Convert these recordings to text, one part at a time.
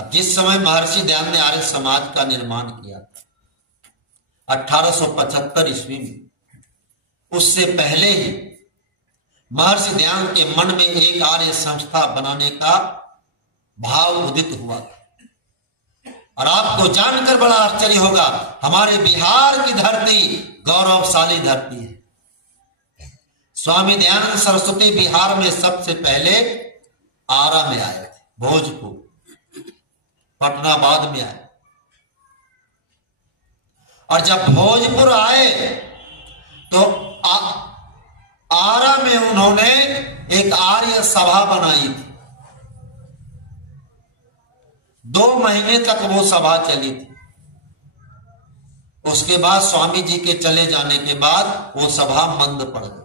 अब जिस समय महर्षि दयानंद ने आर्य समाज का निर्माण किया था 1875 ईस्वी में, उससे पहले ही महर्षि दयानंद के मन में एक आर्य संस्था बनाने का भाव उदित हुआ था। और आपको जानकर बड़ा आश्चर्य होगा, हमारे बिहार की धरती गौरवशाली धरती है। स्वामी दयानंद सरस्वती बिहार में सबसे पहले आरा में आए थे, भोजपुर, पटना बाद में आए। और जब भोजपुर आए तो आरा में उन्होंने एक आर्य सभा बनाई थी। 2 महीने तक वो सभा चली थी। उसके बाद स्वामी जी के चले जाने के बाद वो सभा मंद पड़ गई।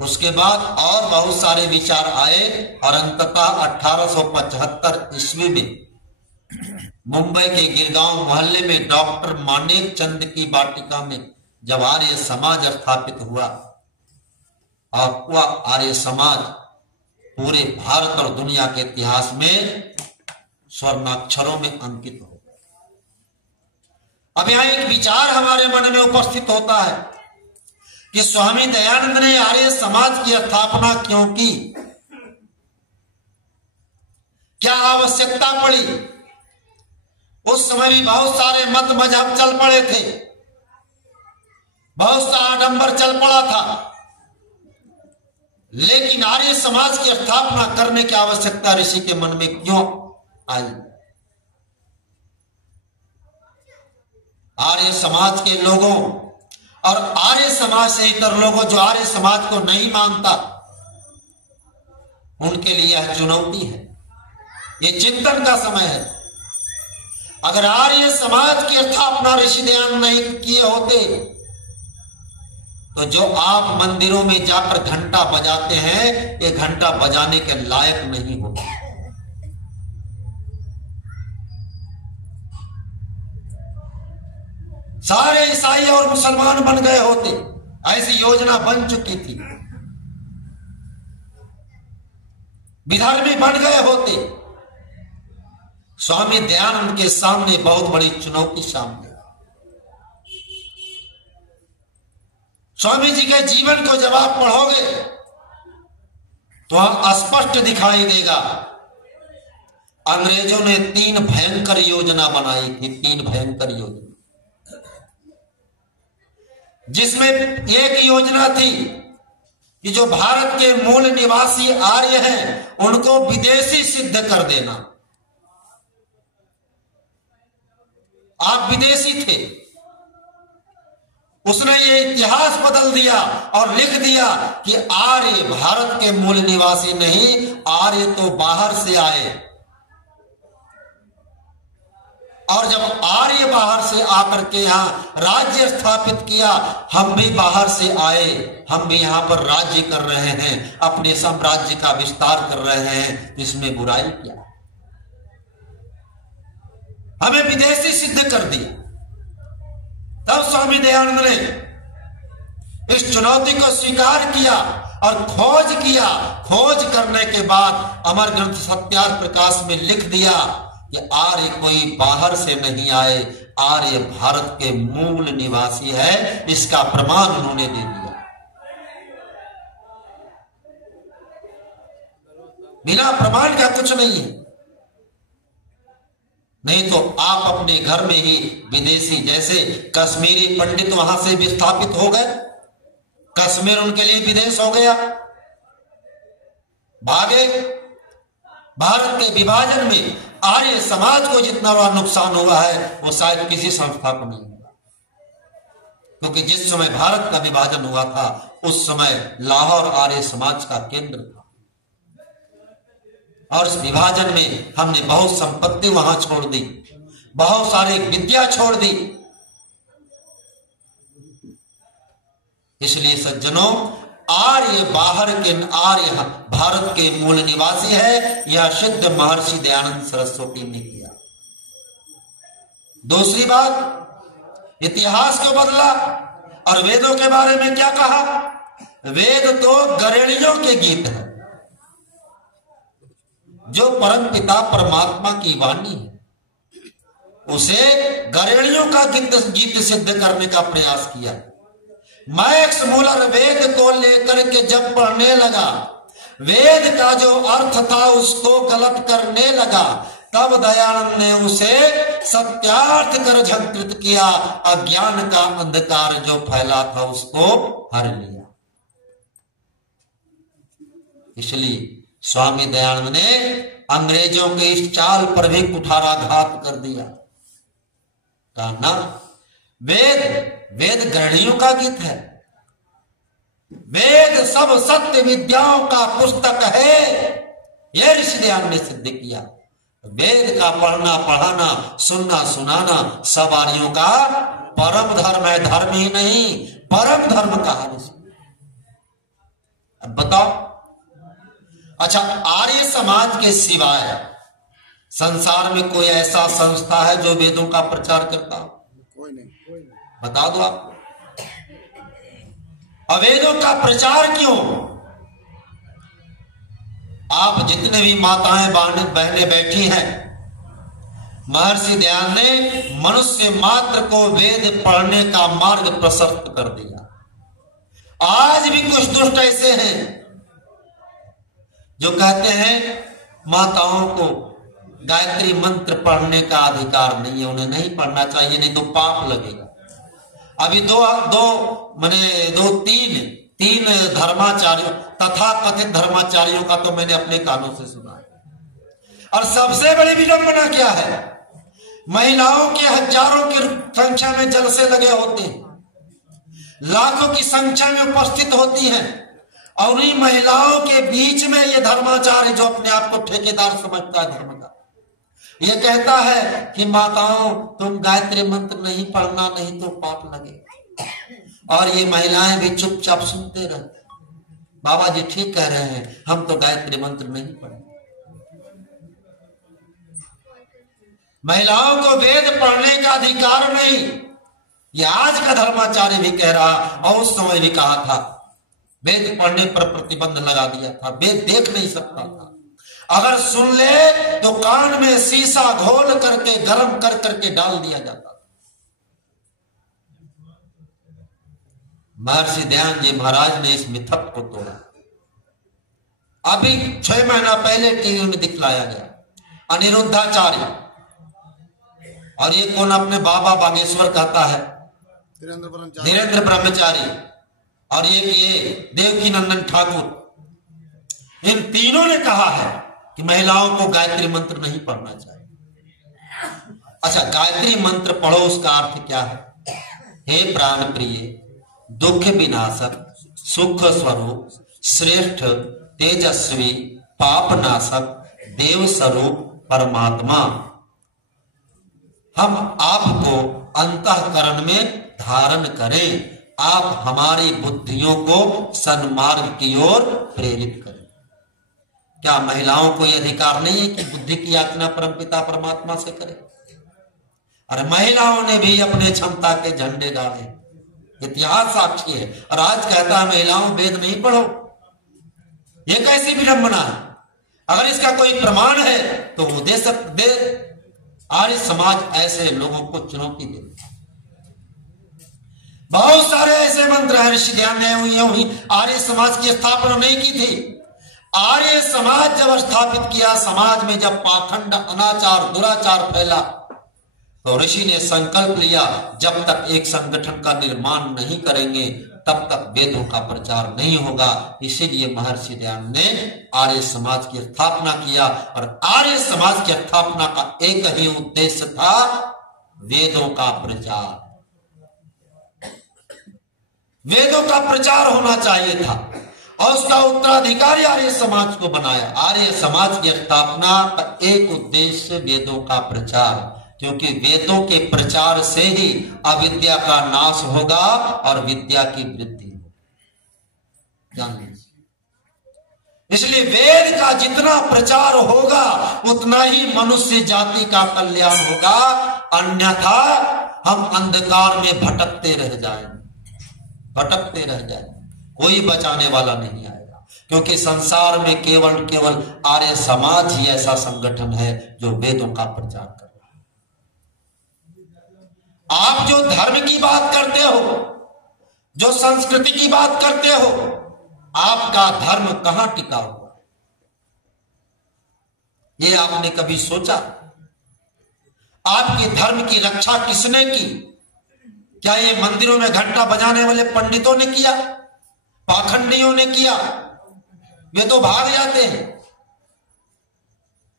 उसके बाद और बहुत सारे विचार आए और अंततः 1875 ईस्वी में मुंबई के गिरगांव मोहल्ले में डॉक्टर मानेक चंद की वाटिका में जब आर्य समाज स्थापित हुआ और वह आर्य समाज पूरे भारत और दुनिया के इतिहास में स्वर्णाक्षरों में अंकित हो गया। अब यहां एक विचार हमारे मन में उपस्थित होता है कि स्वामी दयानंद ने आर्य समाज की स्थापना क्यों की, क्या आवश्यकता पड़ी। उस समय भी बहुत सारे मत मजहब चल पड़े थे, बहुत सा आडंबर चल पड़ा था, लेकिन आर्य समाज की स्थापना करने की आवश्यकता ऋषि के मन में क्यों आई। आर्य समाज के लोगों और आर्य समाज से इतर लोगों जो आर्य समाज को नहीं मानता, उनके लिए यह चुनौती है, ये चिंतन का समय है। अगर आर्य समाज की स्थापना ऋषि दयानंद नहीं किए होते तो जो आप मंदिरों में जाकर घंटा बजाते हैं, ये घंटा बजाने के लायक नहीं होता। सारे ईसाई और मुसलमान बन गए होते, ऐसी योजना बन चुकी थी। विधर्मी बन गए होते। स्वामी दयानंद के सामने बहुत बड़ी चुनौती सामने। स्वामी जी के जीवन को जब आप पढ़ोगे तो वहां स्पष्ट दिखाई देगा, अंग्रेजों ने 3 भयंकर योजना बनाई थी, 3 भयंकर योजना, जिसमें एक योजना थी कि जो भारत के मूल निवासी आर्य हैं उनको विदेशी सिद्ध कर देना। आप विदेशी थे, उसने ये इतिहास बदल दिया और लिख दिया कि आर्य भारत के मूल निवासी नहीं, आर्य तो बाहर से आए। और जब आर्य बाहर से आकर के यहां राज्य स्थापित किया, हम भी बाहर से आए, हम भी यहां पर राज्य कर रहे हैं, अपने साम्राज्य का विस्तार कर रहे हैं, इसमें बुराई क्या, हमें विदेशी सिद्ध कर दिया। तब स्वामी दयानंद ने इस चुनौती को स्वीकार किया और खोज किया। खोज करने के बाद अमर ग्रंथ सत्यार्थ प्रकाश में लिख दिया कि आर्य कोई बाहर से नहीं आए, आर्य भारत के मूल निवासी है। इसका प्रमाण उन्होंने दे दिया। बिना प्रमाण का कुछ नहीं है। नहीं तो आप अपने घर में ही विदेशी, जैसे कश्मीरी पंडित वहां से विस्थापित हो गए, कश्मीर उनके लिए विदेश हो गया, भागे। भारत के विभाजन में आर्य समाज को जितना बड़ा नुकसान हुआ है वो शायद किसी संस्था को नहीं हुआ, क्योंकि जिस समय भारत का विभाजन हुआ था उस समय लाहौर आर्य समाज का केंद्र था। और इस विभाजन में हमने बहुत संपत्ति वहां छोड़ दी, बहुत सारे विद्या छोड़ दी। इसलिए सज्जनों, आर्य बाहर के, आर्य भारत के मूल निवासी है, यह सिद्ध महर्षि दयानंद सरस्वती ने किया। दूसरी बात, इतिहास को बदला और वेदों के बारे में क्या कहा। वेद तो गरेड़ियों के गीत है, जो परम पिता परमात्मा की वाणी है, उसे गरेड़ियों का गीत सिद्ध करने का प्रयास किया। मैक्स मूलर वेद को लेकर के जब पढ़ने लगा, वेद का जो अर्थ था उसको गलत करने लगा, तब दयानंद ने उसे सत्यार्थ कर झंकृत किया। अज्ञान का अंधकार जो फैला था उसको हर लिया। इसलिए स्वामी दयानंद ने अंग्रेजों के इस चाल पर भी कुठाराघात कर दिया। कहा ना, वेद गृहणियों का गीत है, वेद सब सत्य विद्याओं का पुस्तक है, यह ऋषि दयानंद ने सिद्ध किया। वेद का पढ़ना पढ़ाना सुनना सुनाना सब आर्यों का परम धर्म है, धर्म ही नहीं परम धर्म कहा ऋषि। अब बताओ, अच्छा आर्य समाज के सिवाय संसार में कोई ऐसा संस्था है जो वेदों का प्रचार करता हो? कोई नहीं। बता दो आप। अवेदों का प्रचार क्यों? आप जितने भी माताएं बहनें बैठी हैं, महर्षि दयानंद ने मनुष्य मात्र को वेद पढ़ने का मार्ग प्रशस्त कर दिया। आज भी कुछ दुष्ट ऐसे हैं जो कहते हैं माताओं को गायत्री मंत्र पढ़ने का अधिकार नहीं है, उन्हें नहीं पढ़ना चाहिए, नहीं तो पाप लगेगा। अभी तीन धर्माचार्यों तथा कथित धर्माचार्यों का तो मैंने अपने कानों से सुना है। और सबसे बड़ी विडंबना क्या है, महिलाओं के हजारों की संख्या में जलसे लगे होते हैं, लाखों की संख्या में उपस्थित होती हैं, और उन्हीं महिलाओं के बीच में ये धर्माचार्य जो अपने आप को ठेकेदार समझता है धर्म का, ये कहता है कि माताओं तुम गायत्री मंत्र नहीं पढ़ना, नहीं तो पाप लगे। और ये महिलाएं भी चुपचाप सुनते रहते, बाबा जी ठीक कह रहे हैं, हम तो गायत्री मंत्र नहीं पढ़े। महिलाओं को वेद पढ़ने का अधिकार नहीं, ये आज का धर्माचार्य भी कह रहा, और उस समय भी कहा था। वेद पढ़ने पर प्रतिबंध लगा दिया था, वेद देख नहीं सकता था, अगर सुन ले तो कान में शीशा घोल करके गर्म कर करके डाल दिया जाता। महर्षि दयानंद जी महाराज ने इस मिथक को तोड़ा। अभी 6 महीना पहले टीवी में दिखलाया गया अनिरुद्धाचार्य, और ये कौन अपने बाबा बागेश्वर कहता है, धीरेन्द्र ब्रह्मचारी, और ये देवकी नंदन ठाकुर, इन तीनों ने कहा है कि महिलाओं को गायत्री मंत्र नहीं पढ़ना चाहिए। अच्छा गायत्री मंत्र पढ़ो, उसका अर्थ क्या है? हे प्राण प्रिय, दुख विनाशक, सुख स्वरूप, श्रेष्ठ, तेजस्वी, पाप नाशक, देव स्वरूप परमात्मा, हम आपको अंतःकरण में धारण करें, आप हमारी बुद्धियों को सन्मार्ग की ओर प्रेरित करें। क्या महिलाओं को यह अधिकार नहीं है कि बुद्धि की याचना परमपिता परमात्मा से करें? अरे महिलाओं ने भी अपने क्षमता के झंडे गाड़े, इतिहास साक्षी है। और आज कहता है महिलाओं वेद नहीं पढ़ो, यह कैसी विडंबना है? अगर इसका कोई प्रमाण है तो वो दे। आर्य समाज ऐसे लोगों को चुनौती दे। बहुत सारे ऐसे मंत्र हैं, ऋषि दयानंद ने हुई आर्य समाज की स्थापना नहीं की थी। आर्य समाज जब स्थापित किया, समाज में जब पाखंड अनाचार दुराचार फैला, तो ऋषि ने संकल्प लिया जब तक एक संगठन का निर्माण नहीं करेंगे तब तक वेदों का प्रचार नहीं होगा। इसीलिए महर्षि दयानंद ने आर्य समाज की स्थापना किया, और आर्य समाज की स्थापना का एक ही उद्देश्य था, वेदों का प्रचार। वेदों का प्रचार होना चाहिए था, और उसका उत्तराधिकारी आर्य समाज को बनाया। आर्य समाज की स्थापना का एक उद्देश्य वेदों का प्रचार, क्योंकि वेदों के प्रचार से ही अविद्या का नाश होगा और विद्या की वृद्धि होगी। जान लीजिए, इसलिए वेद का जितना प्रचार होगा उतना ही मनुष्य जाति का कल्याण होगा, अन्यथा हम अंधकार में भटकते रह जाएंगे, कोई बचाने वाला नहीं आएगा। क्योंकि संसार में केवल आर्य समाज ही ऐसा संगठन है जो वेदों का प्रचार कर रहा है। आप जो धर्म की बात करते हो, जो संस्कृति की बात करते हो, आपका धर्म कहां टिका हुआ? ये आपने कभी सोचा? आपके धर्म की रक्षा किसने की? क्या ये मंदिरों में घंटा बजाने वाले पंडितों ने किया? पाखंडियों ने किया? वे तो भाग जाते हैं।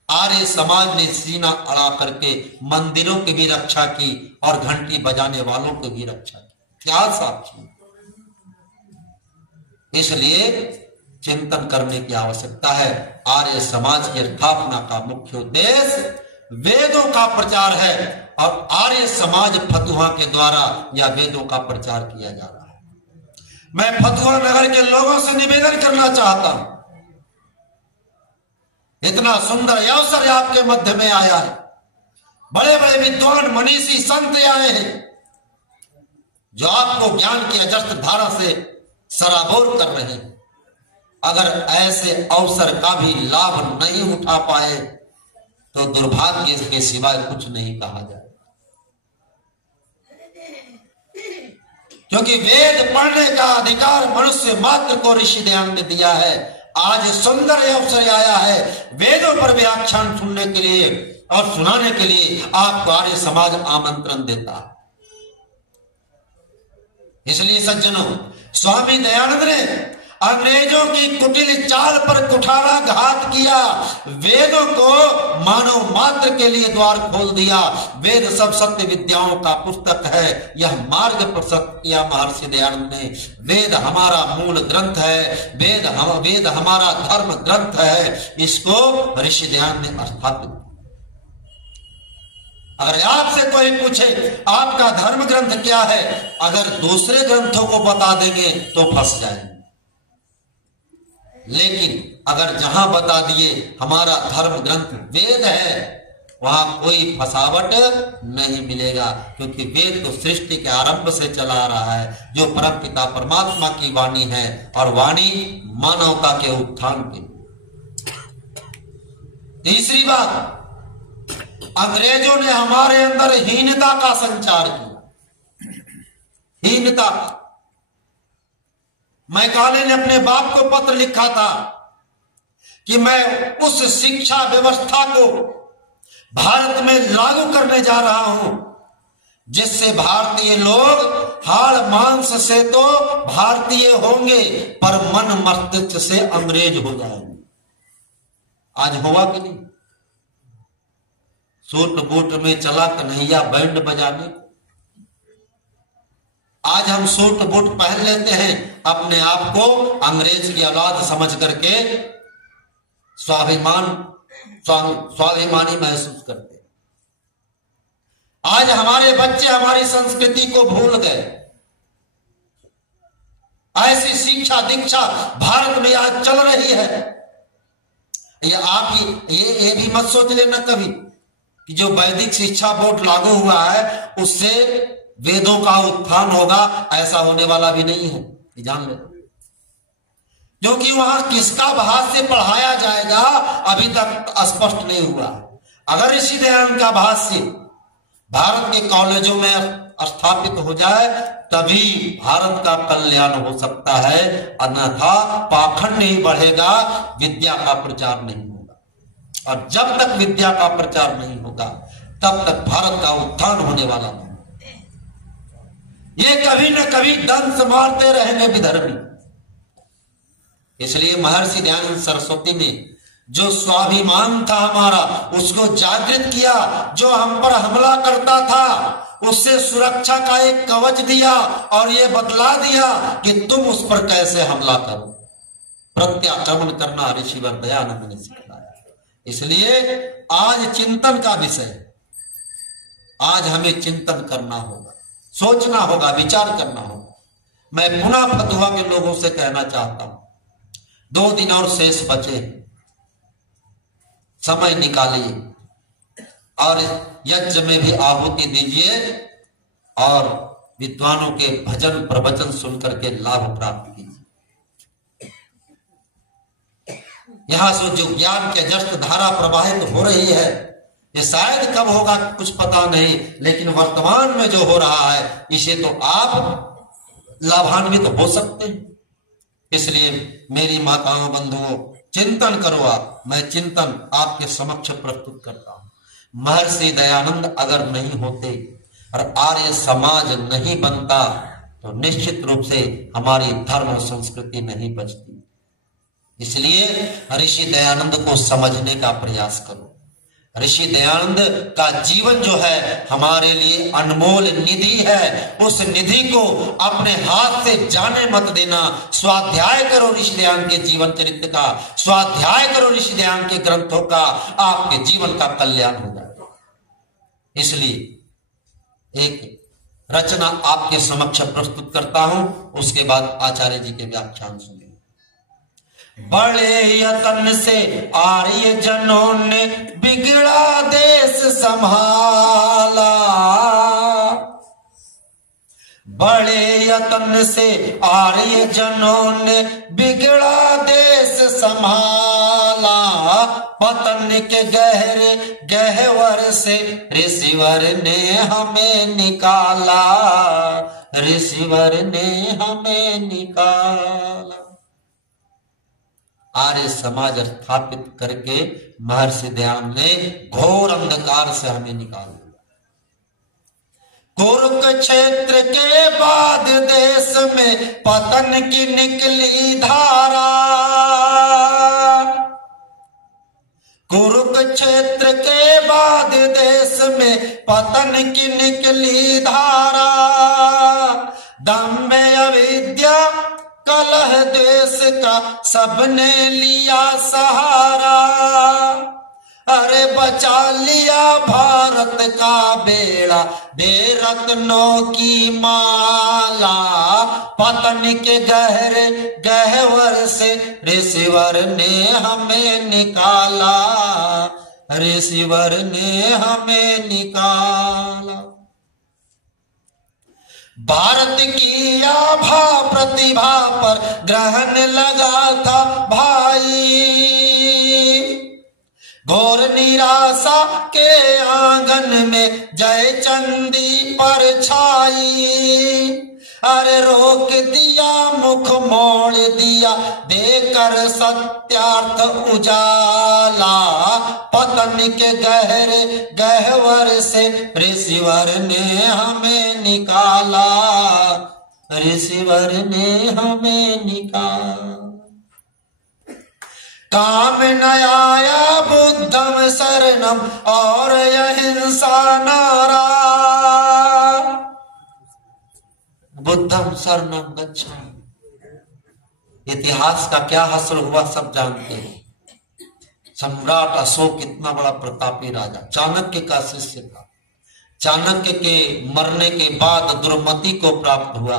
आर्य समाज ने सीना अड़ा करके मंदिरों की भी रक्षा की और घंटी बजाने वालों की भी रक्षा की। क्या साक्षी? इसलिए चिंतन करने की आवश्यकता है। आर्य समाज की स्थापना का मुख्य उद्देश्य वेदों का प्रचार है और आर्य समाज फतुहा के द्वारा या वेदों का प्रचार किया जा रहा है। मैं फतुहा नगर के लोगों से निवेदन करना चाहता हूं, इतना सुंदर अवसर आपके मध्य में आया है, बड़े बड़े विद्वान मनीषी संत आए हैं जो आपको ज्ञान की अजस्त्र धारा से सराबोर कर रहे हैं। अगर ऐसे अवसर का भी लाभ नहीं उठा पाए तो दुर्भाग्य के सिवाय कुछ नहीं कहा जाए, क्योंकि वेद पढ़ने का अधिकार मनुष्य मात्र को ऋषि दयानंद ने दिया है। आज सुंदर अवसर आया है वेदों पर व्याख्यान सुनने के लिए और सुनाने के लिए आपको आर्य समाज आमंत्रण देता है। इसलिए सज्जनों, स्वामी दयानंद ने अंग्रेजों की कुटिल चाल पर कुठारा घात किया, वेदों को मानव मात्र के लिए द्वार खोल दिया। वेद सब सत्य विद्याओं का पुस्तक है, यह मार्ग प्रशस्त किया महर्षि दयानंद ने। वेद हमारा मूल ग्रंथ है, वेद हमारा धर्म ग्रंथ है, इसको ऋषि दयानंद ने स्थापित। अगर आपसे कोई पूछे आपका धर्म ग्रंथ क्या है, अगर दूसरे ग्रंथों को बता देंगे तो फंस जाएंगे, लेकिन अगर जहां बता दिए हमारा धर्म ग्रंथ वेद है, वहां कोई फसावट नहीं मिलेगा, क्योंकि वेद तो सृष्टि के आरंभ से चला आ रहा है, जो परमपिता परमात्मा की वाणी है और वाणी मानवता के उत्थान के। तीसरी बात, अंग्रेजों ने हमारे अंदर हीनता का संचार किया। हीनता। मैकाले ने अपने बाप को पत्र लिखा था कि मैं उस शिक्षा व्यवस्था को भारत में लागू करने जा रहा हूं जिससे भारतीय लोग हाड़ मांस से तो भारतीय होंगे पर मन मस्तिष्क से अंग्रेज हो जाएंगे। आज हुआ कि नहीं? सूट बूट में चला कन्हैया बैंड बजाने। आज हम सूट बूट पहन लेते हैं, अपने आप को अंग्रेज की औलाद समझ करके स्वाभिमानी महसूस करते हैं। आज हमारे बच्चे हमारी संस्कृति को भूल गए। ऐसी शिक्षा दीक्षा भारत में आज चल रही है। ये भी मत सोच लेना कभी कि जो वैदिक शिक्षा बोर्ड लागू हुआ है उससे वेदों का उत्थान होगा, ऐसा होने वाला भी नहीं है, जान ले। क्योंकि वहां किसका भाष्य पढ़ाया जाएगा अभी तक स्पष्ट नहीं हुआ। अगर ऋषि दयानंद का भाष्य भारत के कॉलेजों में स्थापित हो जाए तभी भारत का कल्याण हो सकता है, अन्यथा पाखंड नहीं बढ़ेगा, विद्या का प्रचार नहीं होगा। और जब तक विद्या का प्रचार नहीं होगा तब तक भारत का उत्थान होने वाला नहीं। ये कभी न कभी दंश मारते रहेंगे विधर्मी। इसलिए महर्षि दयानंद सरस्वती ने जो स्वाभिमान था हमारा उसको जागृत किया, जो हम पर हमला करता था उससे सुरक्षा का एक कवच दिया और ये बतला दिया कि तुम उस पर कैसे हमला करो। प्रत्याक्रमण करना ऋषिवर दयानंद ने सिखाया। इसलिए आज चिंतन का विषय, आज हमें चिंतन करना होगा, सोचना होगा, विचार करना होगा। मैं पुनः फतुहा के लोगों से कहना चाहता हूं, 2 दिन और शेष बचे, समय निकालिए और यज्ञ में भी आहुति दीजिए और विद्वानों के भजन प्रवचन सुनकर के लाभ प्राप्त कीजिए। यहां से जो ज्ञान के जस्ट धारा प्रवाहित हो रही है, ये शायद कब होगा कुछ पता नहीं, लेकिन वर्तमान में जो हो रहा है इसे तो आप लाभान्वित हो सकते हैं। इसलिए मेरी माताओं बंधुओं, चिंतन करो आप। मैं चिंतन आपके समक्ष प्रस्तुत करता हूं। महर्षि दयानंद अगर नहीं होते और आर्य समाज नहीं बनता तो निश्चित रूप से हमारी धर्म और संस्कृति नहीं बचती। इसलिए ऋषि दयानंद को समझने का प्रयास करो। ऋषि दयानंद का जीवन जो है हमारे लिए अनमोल निधि है। उस निधि को अपने हाथ से जाने मत देना। स्वाध्याय करो ऋषि दयानंद के जीवन चरित्र का, स्वाध्याय करो ऋषि दयानंद के ग्रंथों का, आपके जीवन का कल्याण हो जाएगा। इसलिए एक रचना आपके समक्ष प्रस्तुत करता हूं, उसके बाद आचार्य जी के व्याख्यान सुनिए। बड़े यत्न से आर्य जनों ने बिगड़ा देश संभाला, बड़े यत्न से आर्य जनों ने बिगड़ा देश संभाला। पतन के गहरे गहवर से ऋषिवर ने हमें निकाला, ऋषिवर ने हमें निकाला। आर्य समाज स्थापित करके महर्षि दयानंद ने घोर अंधकार से हमें निकाल दिया। कुरुक्षेत्र के बाद देश में पतन की निकली धारा, कुरुक्षेत्र के बाद देश में पतन की निकली धारा। दंभ अविद्या कलह देश का सबने लिया सहारा, अरे बचा लिया भारत का बेड़ा दे रत्नों की माला। पतन के गहरे गहवर से ऋषिवर ने हमें निकाला, ऋषिवर ने हमें निकाला। भारत की आभा प्रतिभा पर ग्रहण लगा था भाई, घोर निराशा के आंगन में जय चंदी पर छाई। अरे रोक दिया मुख मोड़ दिया देकर सत्यार्थ उजाला। पतन के गहरे गहवर से ऋषिवर ने हमें निकाला, ऋषिवर ने हमें निकाला। काम न आया बुद्धम शरणम और अहिंसा नारा, बुद्धम शरणम गच्छामि। इतिहास का क्या हासिल हुआ सब जानते हैं। सम्राट अशोक कितना बड़ा प्रतापी राजा, चाणक्य का शिष्य था। चाणक्य के मरने के बाद दुर्मति को प्राप्त हुआ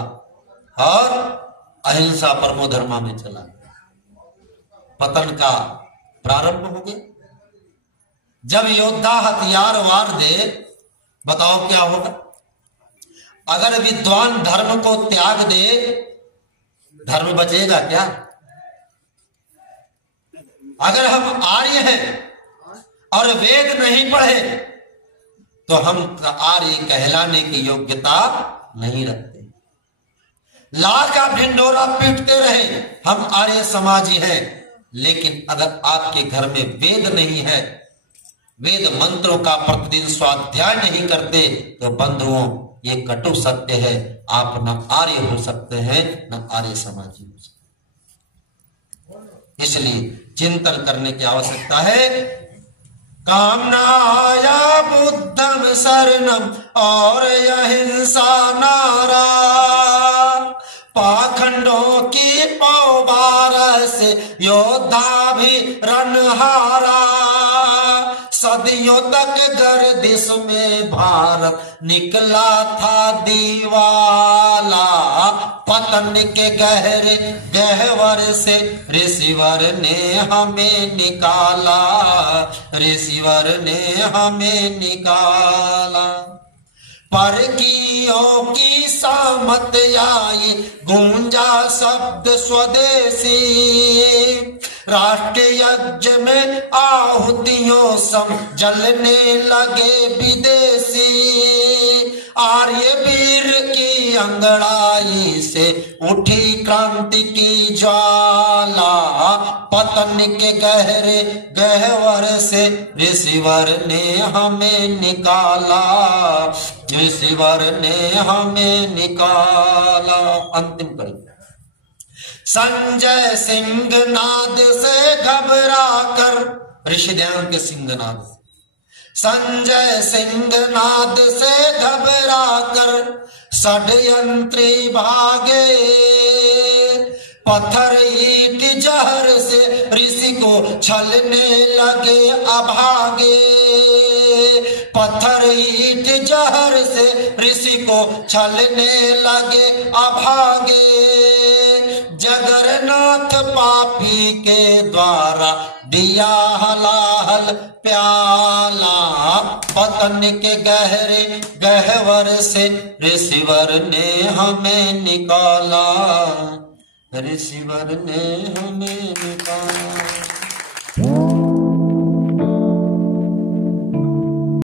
और अहिंसा परमो धर्मा में चला गया। पतन का प्रारंभ हो गया। जब योद्धा हथियार वार दे, बताओ क्या होगा। अगर विद्वान धर्म को त्याग दे, धर्म बचेगा क्या। अगर हम आर्य हैं और वेद नहीं पढ़े तो हम आर्य कहलाने की योग्यता नहीं रखते। लाल का ढिंडोरा पीटते रहे हम आर्य समाजी हैं, लेकिन अगर आपके घर में वेद नहीं है, वेद मंत्रों का प्रतिदिन स्वाध्याय नहीं करते, तो बंधुओं ये कटु सत्य है, आप न आर्य हो सकते हैं न आर्य समाजी हो सकते। इसलिए चिंतन करने की आवश्यकता है। कामना आया बुद्धम शरणम और अहिंसा नारा, पाखंडों की पौबार से योद्धा भी रणहारा। सदियों तक गर्दिश में भारत निकला था दीवाला। पतन के गहरे गहवर से ऋषिवर ने हमें निकाला, ऋषिवर ने हमें निकाला। परकीयों की सामत आई गूंजा शब्द स्वदेशी, राष्ट्र यज्ञ में आहुतियों सम जलने लगे विदेशी। आर्य वीर की अंगड़ाई से उठी क्रांति की ज्वाला, पतन के गहरे गहवर से ऋषिवर ने हमें निकाला, ऋषिवर ने हमें निकाला। अंतिम कड़ी संजय सिंह नाद से घबरा कर, ऋषि ध्यान के सिंहनाद, संजय सिंह नाद से घबरा कर षड्यंत्री भागे, पत्थर ईंट जहर से ऋषि को छलने लगे अभागे, पत्थर ईंट जहर से ऋषि को छलने लगे अभागे। जगन्नाथ पापी के द्वारा दिया हलाहल प्याला, पतन के गहरे गहवर से ऋषिवर ने हमें निकाला, ऋषिवर ने हमें